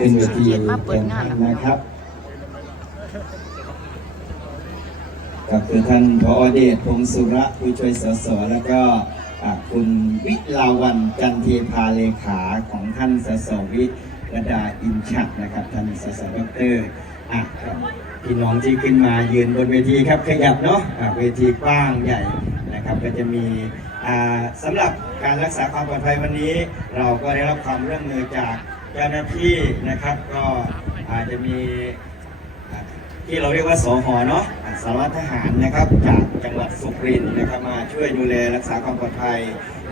ขึ้นเวทีเขียนมาเปิดงานท่แล้วนะครับก็คือท่านพอเดชพงศ์สุระผู้ช่วยสสแล้วก็คุณวิลาวันจันทีพาเลขาของท่านสสวิรดาอินชัดนะครับ ท่านสสดรอะครับพี่น้องที่ขึ้นมายืนบนเวทีครับขยับเนาะะเวทีกว้างใหญ่นะครับก็จะมีสำหรับการรักษาความปลอดภัยวันนี้ เราก็ได้รับความร่วมมือจาก เจ้าหน้าที่นะครับก็อาจจะมีที่เราเรียกว่าสหเนาะอ่าสารวัตรทหารนะครับ จากจังหวัดสุรินทร์นะครับมาช่วยดูแลรักษาความปลอดภัย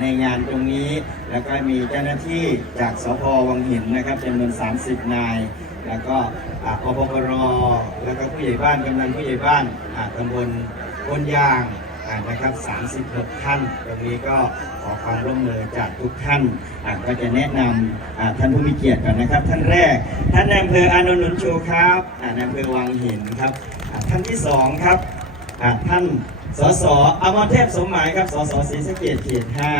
ในงานตรงนี้ แล้วก็มีเจ้าหน้าที่จากสพวังหินนะครับจำนวน 30 นาย แล้วก็อ่าอปปรแล้วก็ผู้ใหญ่บ้านกำนันผู้ใหญ่บ้านตำบลโนยาง นะครับ 36 ท่าน ตรงนี้ก็ขอความร่วมมือจากทุกท่านก็จะแนะนำท่านผู้มีเกียรติก่อนนะครับ ท่านแรก ท่านนายอำเภออานนท์นุนชูครับอ่านายอำเภอวังหินครับ ท่านที่สองครับท่านสสอมรเทพสมหมายครับ สสศรีสะเกดเขตห้า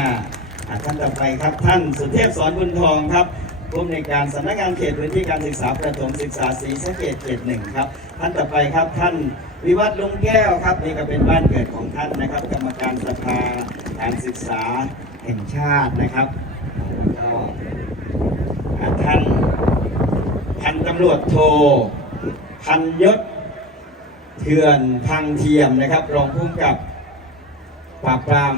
ท่านต่อไปครับ ท่านสุเทพสอนบุญทองครับ ผู้อำนวยการสำนักงานเขตพื้นที่การศึกษาประถมศึกษาศรีสะเกดเขตหนึ่งครับ ท่านต่อไปครับท่านวิวัฒน์ลุงแก้วครับนี่ก็เป็นบ้านเกิดของท่านนะครับ กรรมการสภาการศึกษาแห่งชาตินะครับแล้วก็ท่านพันตำรวจโทพันยศเถื่อนพังเทียมนะครับ รองผู้กำกับปราบปราม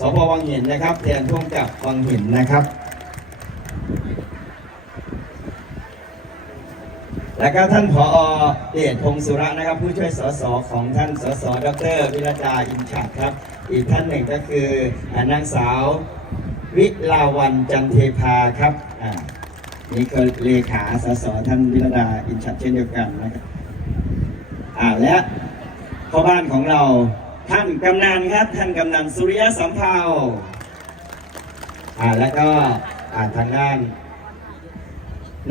สพวังหินนะครับแทนผู้กำกับวังหินนะครับ แล้วก็ท่านผอเดชพงศ์สุระนะครับ ผู้ช่วยสสของท่านสสดรวิรดาอินฉัดครับ อีกท่านหนึ่งก็คือนางสาววิลาวันจันเทพาครับอ่านี่ก็เลขาสสท่านวิรดาอินชัดเช่นเดียวกันนะครับอ่าและพ่อบ้านของเราท่านกำนันครับ ท่านกำนันสุริยะสัมภาวอ่าแล้วก็ทางด้าน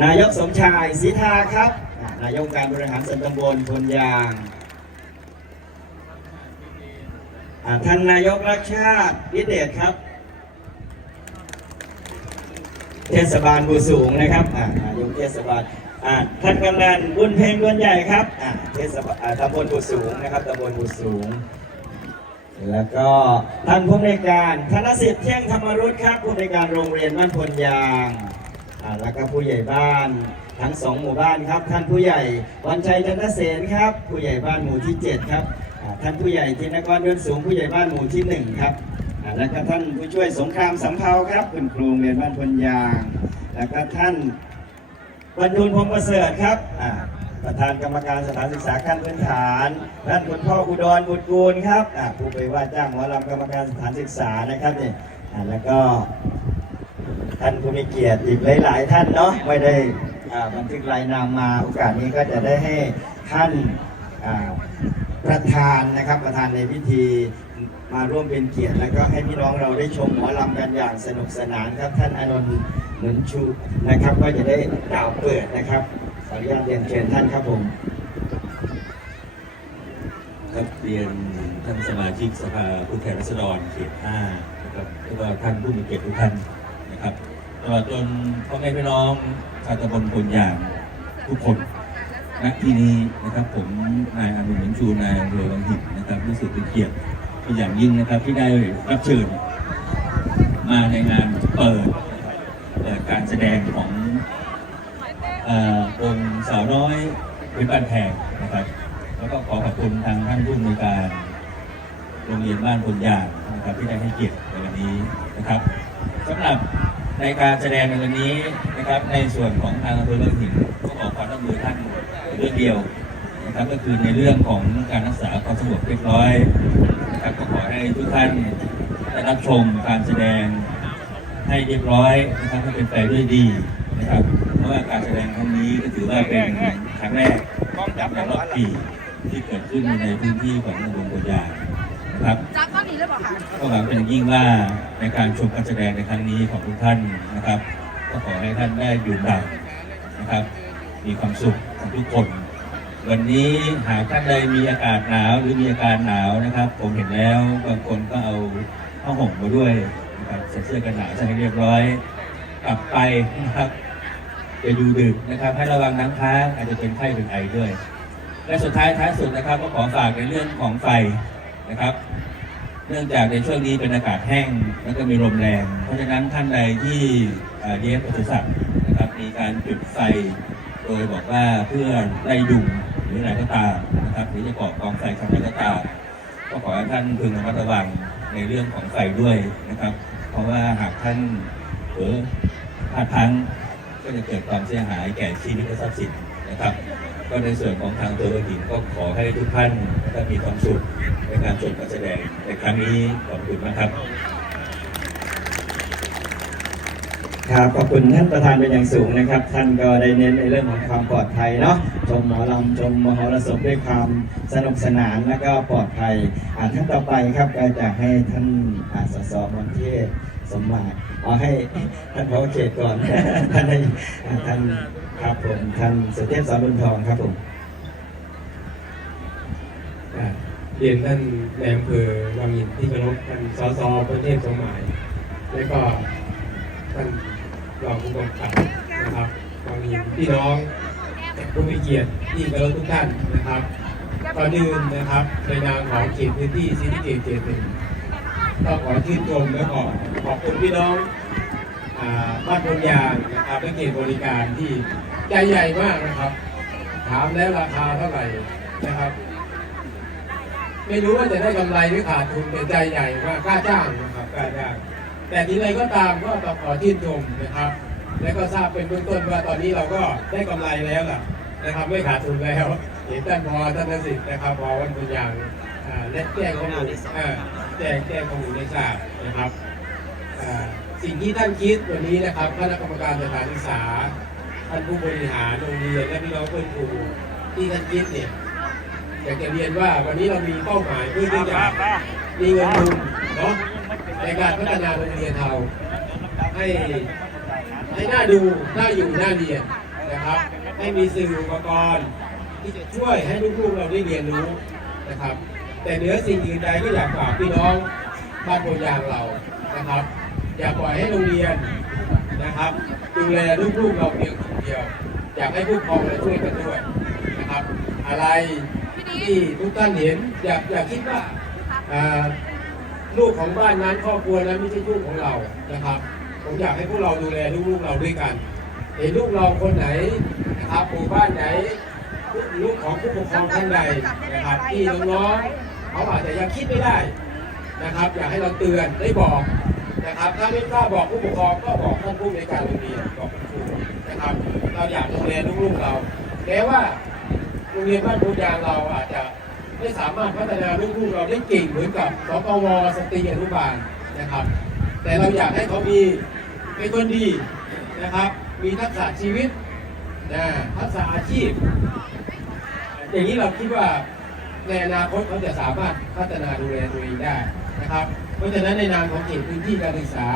นายกสมชายศรีทาครับนายกการบริหารส่วนตำบลพลยางท่านนายกรักชาติพิเดชครับ เทศบาลบูสูงนะครับนายกเทศบาลท่านกำนันบุญเพ็งดวนใหญ่ครับเทศบาลตำบลบูสูงนะครับตำบลบูสูง แล้วก็ท่านผู้ในการธนสิทธิ์เที่ยงธรรมรุตครับผู้ในการโรงเรียนบ้านพลยาง แล้วก็ผู้ใหญ่บ้านทั้งสองหมู่บ้านครับ ท่านผู้ใหญ่วันชัยจันทเสนครับ ผู้ใหญ่บ้านหมู่ที่ 7 ครับท่านผู้ใหญ่ธินกรเดือนสูงผู้ใหญ่บ้านหมู่ที่ 1 ครับแล้วก็ท่านผู้ช่วยสงครามสำเภาครับคุณครูโรงเรียนบ้านพลยาง แล้วก็ท่านบรรทุนพงประเสริฐครับประธานกรรมการสถานศึกษาขั้นพื้นฐานท่านคุณพ่ออุดรบุตรกูลครับผู้ไปว่าจ้างหมอลำกรรมการสถานศึกษานะครับเนี่ยแล้วก็ ท่านผู้มีเกียรติอีกหลาย ๆ ท่านเนาะไม่ได้บันทึกรายนามมาโอกาสนี้ก็จะได้ให้ท่านประธานนะครับประธานในพิธีมาร่วมเป็นเกียรติ แล้วก็ให้พี่น้องเราได้ชมหมอลำกันอย่างสนุกสนานครับท่านอานนท์หนุนชูนะครับ ก็จะได้กล่าวเปิดนะครับขออนุญาตเรียนเชิญท่านครับผมครับเรียนท่านสมาชิกสภาผู้แทนราษฎรเขต5นะครับแล้วก็ท่านผู้มีเกียรติทุกท่าน นะครับตลอดจนพ่อแม่พี่น้องชาวตำบลพลอย่างทุกคนณที่นี้นะครับผมนายอนุมือนชูนายอำเภอวังหินนะครับรู้สึกเป็นเกียรติเป็นอย่างยิ่งนะครับที่ได้รับเชิญ มาในงานเปิดเอ่อการแสดงขององค์สาวน้อยเป็นบ้านแพงนะครับ แล้วก็ขอขอบคุณทางท่านผู้อำนวยการโรงเรียนบ้านพลยางนะครับที่ได้ให้เกียรติในวันนี้นะครับ สำหรับในการแสดงในวันนี้นะครับในส่วนของทางอำเภอเมืองหินก็ขอความร่วมมือท่านเรื่องเดียวนะครับก็คือในเรื่องของการรักษาความสงบเรียบร้อยนะครับก็ขอให้ทุกท่านได้รับชมการแสดงให้เรียบร้อยนะครับให้เป็นไปด้วยดีนะครับเพราะว่าการแสดงครั้งนี้ก็ถือว่าเป็นครั้งแรกในรอบปีที่เกิดขึ้นในพื้นที่ของตำบลปัญญางนะ ครับจับก้อนนี้เลยเปล่าคะก็หวังเป็นอย่างยิ่งว่าในการชมการแสดงในครั้งนี้ของทุกท่านนะครับ ก็ขอให้ท่านได้ดื่มด่ำนะครับ มีความสุขของทุกคน วันนี้หากท่านใดมีอากาศหนาวหรือมีอาการหนาวนะครับ ผมเห็นแล้วบางคนก็เอาผ้าห่มมาด้วยนะครับใส่เสื้อกันหนาวใส่ให้เรียบร้อย กลับไปนะครับจะอยู่ดึกนะครับ ให้ระวังน้ำค้างอาจจะเป็นไข้เป็นไอด้วย และสุดท้ายท้ายสุดนะครับ ก็ขอฝากในเรื่องของไฟ นะครับ เนื่องจากในช่วงนี้เป็นอากาศแห้งแล้วก็มีลมแรง เพราะฉะนั้นท่านใดที่เลี้ยงปศุสัตว์นะครับ มีการจุดไฟโดยบอกว่าเพื่อไล่ยุงหรืออะไรก็ตามนะครับหรือจะก่อกองไฟทำอะไรก็ตามก็ขอให้ท่านพึงระมัดระวังในเรื่องของไฟด้วยนะครับ เพราะว่าหากท่านเผลอพลาดพลั้งก็จะเกิดความเสียหายแก่ชีวิตและทรัพย์สินนะครับ ก็ในส่วนของทางตัวหินก็ขอให้ทุกท่านได้มีความสุขในการชมการแสดงในครั้งนี้ขอบคุณนะครับครับขอบคุณท่านประธานเป็นอย่างสูงนะครับ ท่านก็ได้เน้นในเรื่องของความปลอดภัยเนาะชมหมอลำชมมหรสพด้วยความสนุกสนานและก็ปลอดภัยอ่าท่านต่อไปครับก็จะให้ท่านอาสสมนเทพสมมาตร เอาให้ท่านพอเขตก่อน ท่านให้ท่านครับผมท่านสเทพสารุนทองครับผมอ่เรียนท่านในอำเภอวังหินที่เคารพท่านสสประเทศสมหมาย และก็ท่านรองผู้กำกับนะครับวังหินพี่น้องผู้มีเกียรติที่เคารพทุกท่านนะครับก่อนอื่นนะครับในนามของเขตพื้นที่ซิตี้เกตเขตหนึ่ง ก็ขอชื่นชมและขอขอบคุณพี่น้องอาบ้านพนยางนะครับและเขตบริการที่ใจใหญ่มากนะครับ ถามแล้วราคาเท่าไหร่นะครับ ไม่รู้ว่าจะได้กำไรหรือขาดทุนแต่ใจใหญ่ว่ากล้าจ้างนะครับกล้าจ้าง แต่ทีไรก็ตามก็ต้องขอชื่นชมนะครับ และก็ทราบเป็นเบื้องต้นว่าตอนนี้เราก็ได้กำไรแล้วล่ะนะครับ ไม่ขาดทุนแล้วเห็นท่านพอท่านนสิทธิ์นะครับพอวันบุญอย่าง อ่าและแจ้งข้อมูลอ่าแจ้งแจ้งข้อมูลให้ทราบนะครับอ่าสิ่งที่ท่านคิดวันนี้นะครับคณะกรรมการสถานศึกษาท่านผู้บริหารโรงเรียนและพี่น้องเพื่อนครูที่ท่านคิดเนี่ยอยากจะเรียนว่าวันนี้เรามีเป้าหมายเพื่อที่จะมีเงินทุนเนาะในการพัฒนาโรงเรียนเราให้ให้น่าดูน่าอยู่น่าเรียนนะครับ ให้มีสื่ออุปกรณ์ที่จะช่วยให้ลูกๆเราได้เรียนรู้นะครับ แต่เนื้อสิ่งอื่นใดก็อยากฝากพี่น้องบ้านโพยางเรานะครับ อย่าปล่อยให้โรงเรียนนะครับดูแลลูกๆเราเพียงคนเดียว อยากให้ผู้ปกครองเราช่วยกันด้วยนะครับ อะไรที่ทุกท่านเห็นอย่าอย่าคิดว่าลูกของบ้านนั้นครอบครัวนั้นไม่ใช่ลูกของเรานะครับผมอยากให้พวกเราดูแลลูกๆเราด้วยกันเห็นลูกเราคนไหนนะครับหมู่บ้านไหนลูกของผู้ปกครองท่านใดนะครับที่น้องๆ เขาอาจจะยังคิดไม่ได้นะครับ อยากให้เราเตือนได้บอกนะครับ ถ้าไม่กล้าบอกผู้ปกครองก็บอกท่านผู้ในการโรงเรียนบอกครูนะครับ เราอยากดูแลลูกๆเราแม้ว่าโรงเรียนบ้านพูยางเราอาจจะไม่สามารถพัฒนาลูกๆเราได้เก่งเหมือนกับสปวสตรีอนุบาลนะครับ แต่เราอยากให้เขามีเป็นคนดีนะครับ มีทักษะชีวิตนะทักษะอาชีพ อย่างนี้เราคิดว่า ในอนาคตเขาจะสามารถพัฒนาดูแลตัวเองได้นะครับ เพราะฉะนั้นในนามของเขตพื้นที่การศึกษา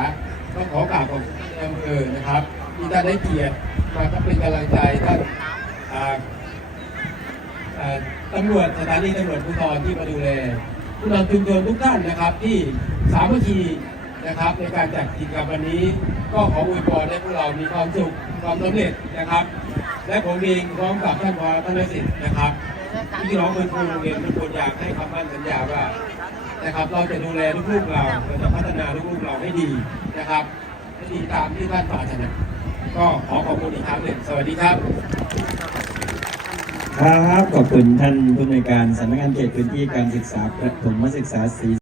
ก็ขอกราบขอบคุณอำเภอนะครับที่ท่านได้เกียรติมาก็เป็นกำลังใจท่านตำรวจสถานีตำรวจภูธรที่มาดูแลผู้นำชุมชนทุกท่านนะครับ ที่สามัคคีนะครับ ในการจัดกิจกรรมวันนี้ ก็ขออวยพรให้พวกเรามีความสุขความสำเร็จนะครับ และผมเองพร้อมกับท่านพอท่านนสิทธิ์นะครับ พี่น้องเป็นครูโรงเรียนทุกคนอยากให้คำมั่นสัญญาว่านะครับเราจะดูแลลูกๆเราเราจะพัฒนาลูกๆเราให้ดีนะครับให้ดีตามที่ท่านปรารถนาก็ขอขอบคุณอีกครั้งหนึ่งสวัสดีครับครับขอบคุณท่านผู้อำนวยการสำนักงานเขตพื้นที่การศึกษาประถมศึกษาศรี